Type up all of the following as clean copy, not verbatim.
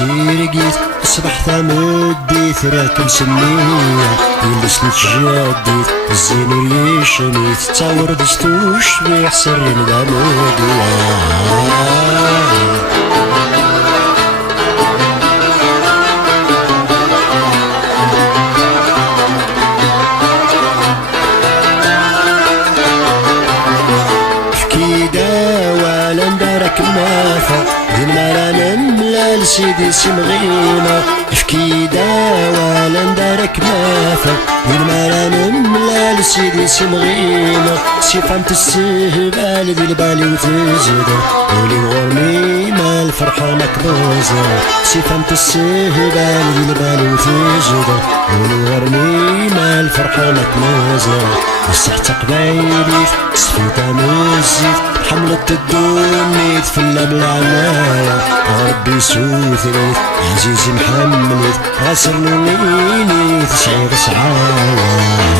تيرقيت أصبح ثمديت راكم سنية يلسني تجديت الزين ريشنيت تصور دستوش بيح سرين داموديا المالا نملال سيدي سمغينا فكيدا ولا ندارك مافا المالا نملال سيدي سمغينا سيفامت السهبال دي البالي وتزيدا ولي غرمي ما الفرحة مكبوزة سيفامت السهبال دي البالي وتزيدا ولي غرمي ما الفرحة مكبوزة الصحت قبايلي سفيتا مزيد حملة الدنيا تفلى بالعناية ربي سوثريت عزيزي محمد غسر نونيني تشعير سعايا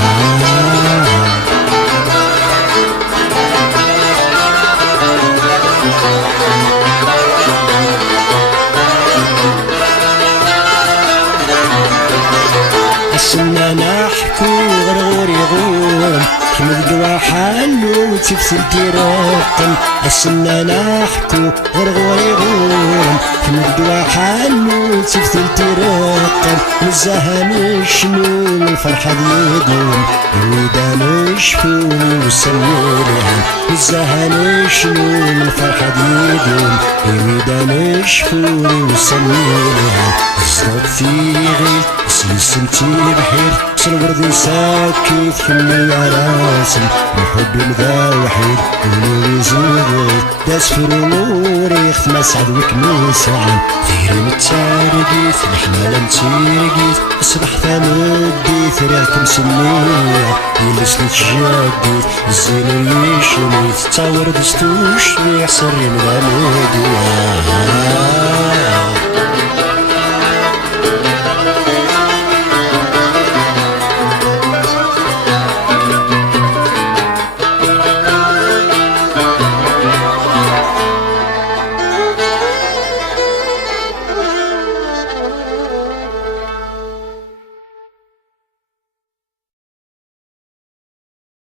السنة نحكو غرغوري غور حمد دوا حلو تفسل تيرقم السنة نحكو غرغوري غور حمد دوا حلو تفسل تيرقم نزاها نشنو الفرحة ديدوم ويدا نشفوني وسميلها نزاها نشنو الفرحة ديدوم ويدا نشفوني وسميلها الزرق في غيل سلسلتي بحير سالورد ساكت فمي راسم الحب مذا وحيد ونوري زغيت داس في نوري ختم سعد وكميسان غيري متارقيت الحمالة متيرقيت أصبح ثمديت راكم سنية يلسني تجديت الزين ريشنيت تصور دستوش بيح سري مذا موديا